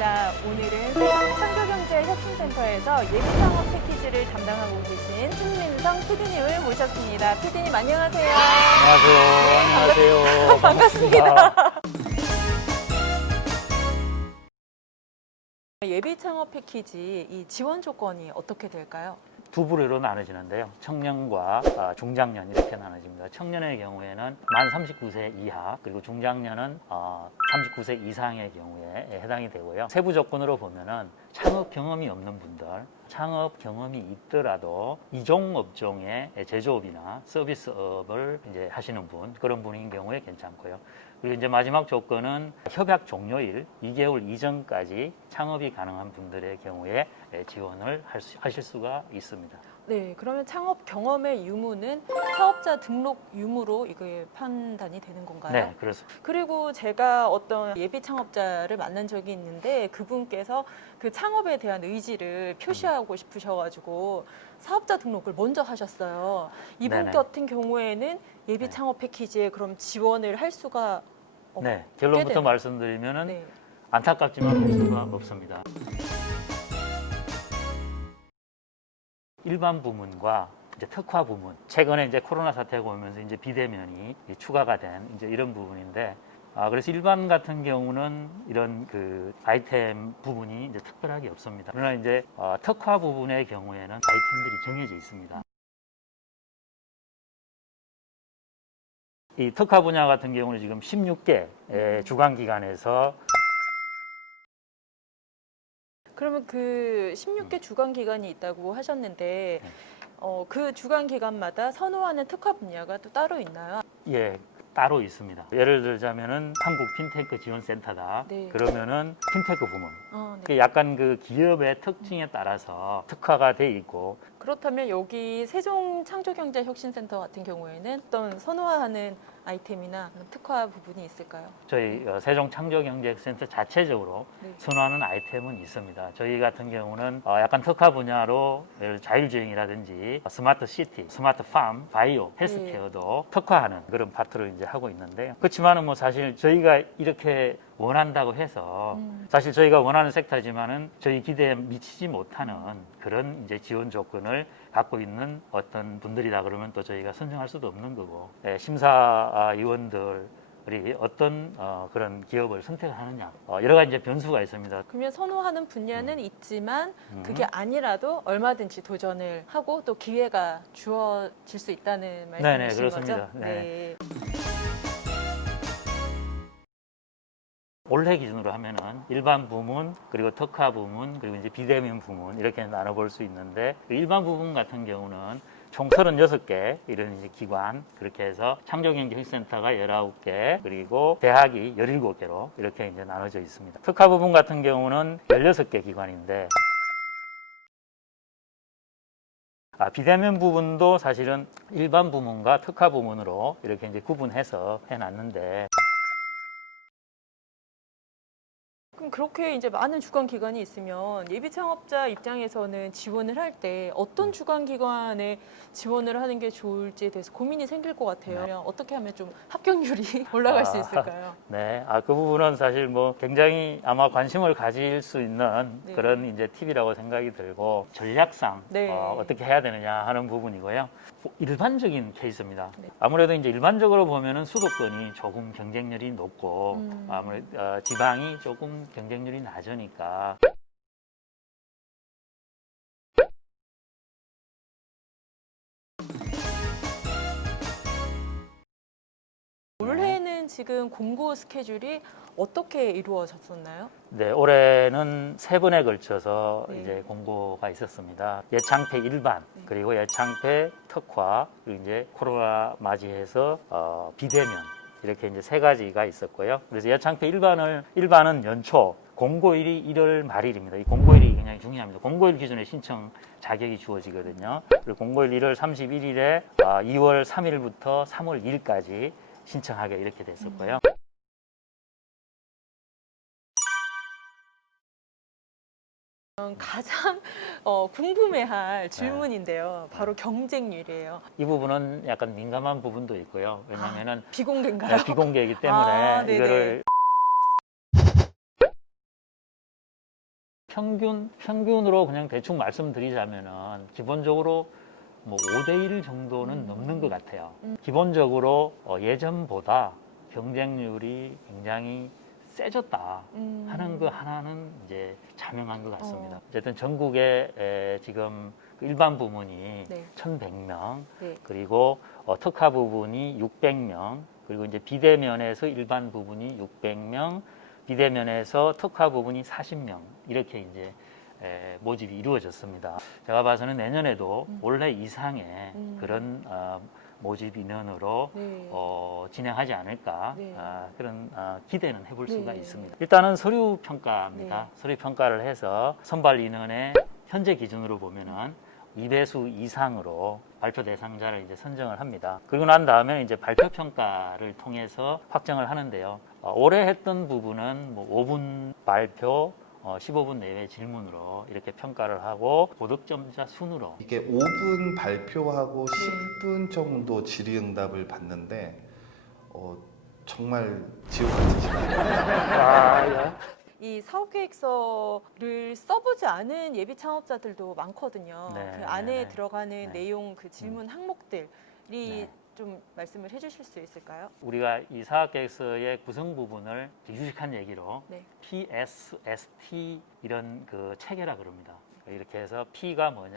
반갑습니다. 오늘은 세종창조경제혁신센터에서 예비창업 패키지를 담당하고 계신 신민성 PD님을 모셨습니다. PD님 안녕하세요. 안녕하세요. 반갑습니다. 예비창업 패키지 이 지원 조건이 어떻게 될까요? 두 부류로 나눠지는데요. 청년과 중장년 이렇게 나눠집니다. 청년의 경우에는 만 39세 이하, 그리고 중장년은 39세 이상의 경우에 해당이 되고요. 세부 조건으로 보면은 창업 경험이 없는 분들, 창업 경험이 있더라도 이종 업종의 제조업이나 서비스업을 이제 하시는 분, 그런 분인 경우에 괜찮고요. 그리고 이제 마지막 조건은 협약 종료일 2개월 이전까지 창업이 가능한 분들의 경우에 지원을 하실 수가 있습니다. 네, 그러면 창업 경험의 유무는 사업자 등록 유무로 이게 판단이 되는 건가요? 네, 그렇습니다. 그리고 제가 어떤 예비 창업자를 만난 적이 있는데 그분께서 그 창업에 대한 의지를 표시하고 싶으셔가지고 사업자 등록을 먼저 하셨어요. 이분 네네. 같은 경우에는 예비 네. 창업 패키지에 그럼 지원을 할 수가 네, 결론부터 되나요? 말씀드리면은 네. 안타깝지만 할 수가 없습니다. 일반 부문과 이제 특화 부문, 최근에 이제 코로나 사태가 오면서 이제 비대면이 추가가 된 이제 이런 부분인데, 그래서 일반 같은 경우는 이런 그 아이템 부분이 이제 특별하게 없습니다. 그러나 이제 특화 부분의 경우에는 아이템들이 정해져 있습니다. 이 특화 분야 같은 경우는 지금 16개 주관 기관에서 그러면 그 16개 주관 기관이 있다고 하셨는데 그 주관 기관마다 선호하는 특화 분야가 또 따로 있나요? 예, 따로 있습니다. 예를 들자면은 한국 핀테크 지원센터다. 네. 그러면은 핀테크 부문. 네. 그 약간 그 기업의 특징에 따라서 특화가 돼 있고. 그렇다면 여기 세종창조경제혁신센터 같은 경우에는 어떤 선호하는 아이템이나 특화 부분이 있을까요? 저희 세종창조경제센터 자체적으로 네. 선호하는 아이템은 있습니다. 저희 같은 경우는 약간 특화 분야로 예를 들어 자율주행이라든지 스마트 시티, 스마트 팜, 바이오, 헬스케어도 특화하는 그런 파트를 이제 하고 있는데요. 그렇지만은 뭐 사실 저희가 이렇게 원한다고 해서 사실 저희가 원하는 섹터지만은 저희 기대에 미치지 못하는 그런 이제 지원 조건을 갖고 있는 어떤 분들이다 그러면 또 저희가 선정할 수도 없는 거고, 심사위원들이 어떤 그런 기업을 선택하느냐, 여러 가지 이제 변수가 있습니다. 그러면 선호하는 분야는 있지만 그게 아니라도 얼마든지 도전을 하고 또 기회가 주어질 수 있다는 말씀이신 네네, 거죠? 그렇습니다. 네. 올해 기준으로 하면은 일반 부문, 그리고 특화 부문, 그리고 이제 비대면 부문 이렇게 나눠볼 수 있는데, 일반 부문 같은 경우는 총 36개 이런 이제 기관, 그렇게 해서 창조경제혁신센터가 19개, 그리고 대학이 17개로 이렇게 이제 나눠져 있습니다. 특화 부문 같은 경우는 16개 기관인데, 비대면 부분도 사실은 일반 부문과 특화 부문으로 이렇게 이제 구분해서 해놨는데, 그럼 그렇게 이제 많은 주관 기관이 있으면 예비 창업자 입장에서는 지원을 할 때 어떤 주관 기관에 지원을 하는 게 좋을지에 대해서 고민이 생길 것 같아요. 네. 어떻게 하면 좀 합격률이 올라갈 수 있을까요? 네, 그 부분은 사실 뭐 굉장히 아마 관심을 가질 수 있는 네. 그런 이제 팁이라고 생각이 들고, 전략상 네. 어떻게 해야 되느냐 하는 부분이고요. 일반적인 케이스입니다. 네. 아무래도 이제 일반적으로 보면은 수도권이 조금 경쟁률이 높고, 아무래도 지방이 조금 경쟁률이 낮으니까. 올해는 지금 공고 스케줄이 어떻게 이루어졌었나요? 네, 올해는 3번에 걸쳐서 네. 이제 공고가 있었습니다. 예창패 일반, 그리고 예창패 특화, 그리고 이제 코로나 맞이해서 비대면, 이렇게 이제 3가지가 있었고요. 그래서 예창패 일반은 연초, 공고일이 1월 말일입니다. 이 공고일이 굉장히 중요합니다. 공고일 기준에 신청 자격이 주어지거든요. 그리고 공고일 1월 31일에 2월 3일부터 3월 2일까지 신청하게 이렇게 됐었고요. 가장 궁금해할 질문인데요. 바로 경쟁률이에요. 이 부분은 약간 민감한 부분도 있고요. 왜냐하면은 비공개인가요? 비공개이기 때문에 네네. 이거를 평균으로 그냥 대충 말씀드리자면은 기본적으로 뭐 5대1 정도는 넘는 것 같아요. 기본적으로 예전보다 경쟁률이 굉장히 세졌다 하는 거 하나는 이제 자명한 것 같습니다. 어쨌든 전국에 지금 그 일반 부문이 네. 1,100명, 네. 그리고 특화 부분이 600명, 그리고 이제 비대면에서 일반 부분이 600명, 비대면에서 특화 부분이 40명 이렇게 이제 모집이 이루어졌습니다. 제가 봐서는 내년에도 올해 이상의 그런 모집 인원으로 네. 진행하지 않을까 네. 그런 기대는 해볼 수가 네. 있습니다. 일단은 서류 평가입니다. 네. 서류 평가를 해서 선발 인원의 현재 기준으로 보면은 2배수 이상으로 발표 대상자를 이제 선정을 합니다. 그리고 난 다음에 이제 발표 평가를 통해서 확정을 하는데요. 올해 했던 부분은 뭐 5분 발표, 15분 내외 질문으로 이렇게 평가를 하고 고득점자 순으로 이게 5분 발표하고 10분 정도 질의응답을 받는데 정말 지옥 같은 시간이에요. 이 사업계획서를 써보지 않은 예비 창업자들도 많거든요. 네, 그 안에 네, 네. 들어가는 네. 내용, 그 질문 항목들이 네. 좀 말씀을 해주실 수 있을까요? 우리가 이 사업계획서의 구성 부분을 유식한 얘기로 네. PSST 이런 그 체계라 그럽니다. 이렇게 해서 P가 뭐냐?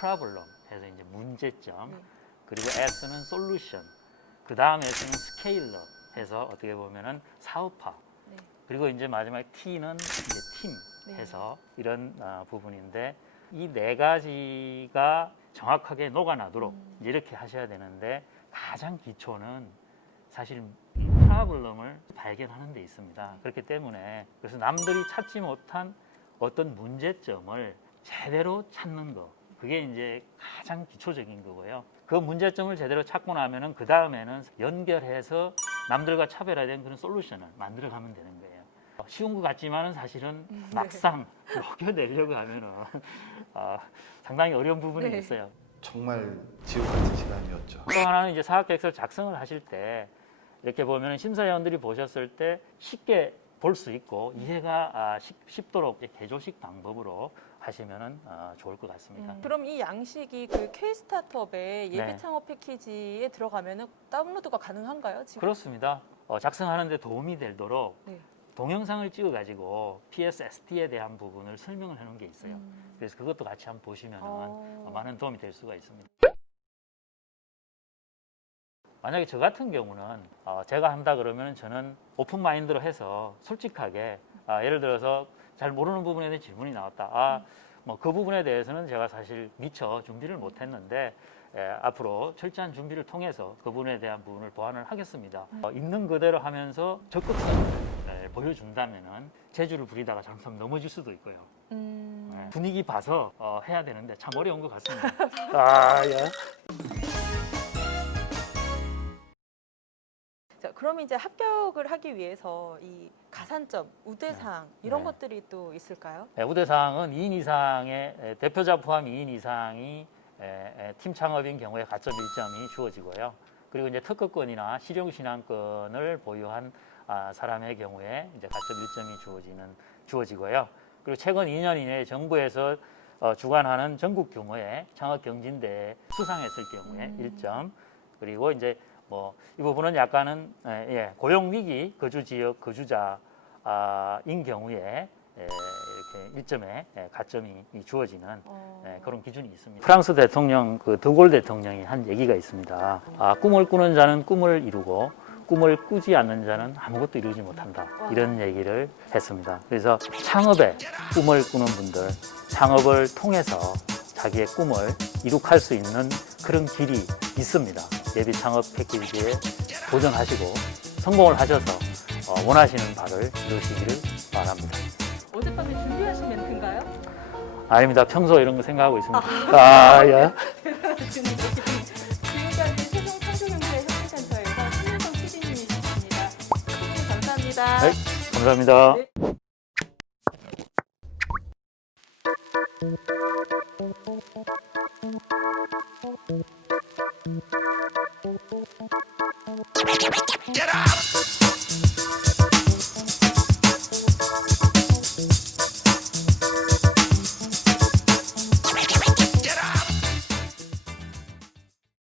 problem 해서 이제 문제점. 네. 그리고 S는 solution. 그 다음 S는 scaler 해서 어떻게 보면은 사업화. 네. 그리고 이제 마지막에 T는 이제 팀 네. 해서 이런 부분인데 이 네 가지가 정확하게 녹아나도록 이제 이렇게 하셔야 되는데 가장 기초는 사실 이 프로블럼을 발견하는 데 있습니다. 그렇기 때문에 그래서 남들이 찾지 못한 어떤 문제점을 제대로 찾는 거 그게 이제 가장 기초적인 거고요. 그 문제점을 제대로 찾고 나면은 그 다음에는 연결해서 남들과 차별화된 그런 솔루션을 만들어가면 되는 거예요. 쉬운 것 같지만은 사실은 막상 녹여내려고 하면은 상당히 어려운 부분이 네. 있어요. 정말 지옥 같은 시간이었죠. 또 하나는 이제 사업계획서를 작성을 하실 때 이렇게 보면 심사위원들이 보셨을 때 쉽게 볼 수 있고 이해가 쉽도록 개조식 방법으로 하시면은 좋을 것 같습니다. 그럼 이 양식이 그 K-스타트업의 예비 네. 창업 패키지에 들어가면은 다운로드가 가능한가요? 지금? 그렇습니다. 작성하는데 도움이 되도록 네. 동영상을 찍어가지고 PSST에 대한 부분을 설명을 해놓은 게 있어요. 그래서 그것도 같이 한번 보시면은 많은 도움이 될 수가 있습니다. 만약에 저 같은 경우는 제가 한다 그러면 저는 오픈 마인드로 해서 솔직하게 예를 들어서 잘 모르는 부분에 대한 질문이 나왔다. 뭐 그 부분에 대해서는 제가 사실 미처 준비를 못했는데 앞으로 철저한 준비를 통해서 그 부분에 대한 부분을 보완을 하겠습니다. 있는 그대로 하면서 적극성을 보여준다면은 재주를 부리다가 잘못 넘어질 수도 있고요. 분위기 봐서 해야 되는데 참 어려운 것 같습니다. 예. 자, 그럼 이제 합격을 하기 위해서 이 가산점, 우대사항 이런 네. 것들이 또 있을까요? 우대사항은 2인 이상의 대표자 포함 2인 이상이 팀 창업인 경우에 가점 1점이 주어지고요. 그리고 이제 특허권이나 실용신앙권을 보유한 사람의 경우에 이제 가점 1점이 주어지고요. 그리고 최근 2년 이내에 정부에서 주관하는 전국 규모의 창업 경진대에 수상했을 경우에 1점. 그리고 이제 뭐 이 부분은 약간은 고용 위기 거주 지역 거주자인 경우에 이렇게 1점의 가점이 주어지는 그런 기준이 있습니다. 프랑스 대통령 그 드골 대통령이 한 얘기가 있습니다. 꿈을 꾸는 자는 꿈을 이루고 꿈을 꾸지 않는 자는 아무것도 이루지 못한다. 이런 얘기를 했습니다. 그래서 창업에 꿈을 꾸는 분들, 창업을 통해서 자기의 꿈을 이룩할 수 있는 그런 길이 있습니다. 예비 창업 패키지에 도전하시고 성공을 하셔서 원하시는 바를 이루시기를 바랍니다. 어젯밤에 준비하신 멘트인가요? 아닙니다. 평소 이런 거 생각하고 있습니다. 예. 지금까지 세종창조경제혁신센터에서 신윤성 PD님이셨습니다. PD님 감사합니다. 네, 감사합니다. 네. Get out!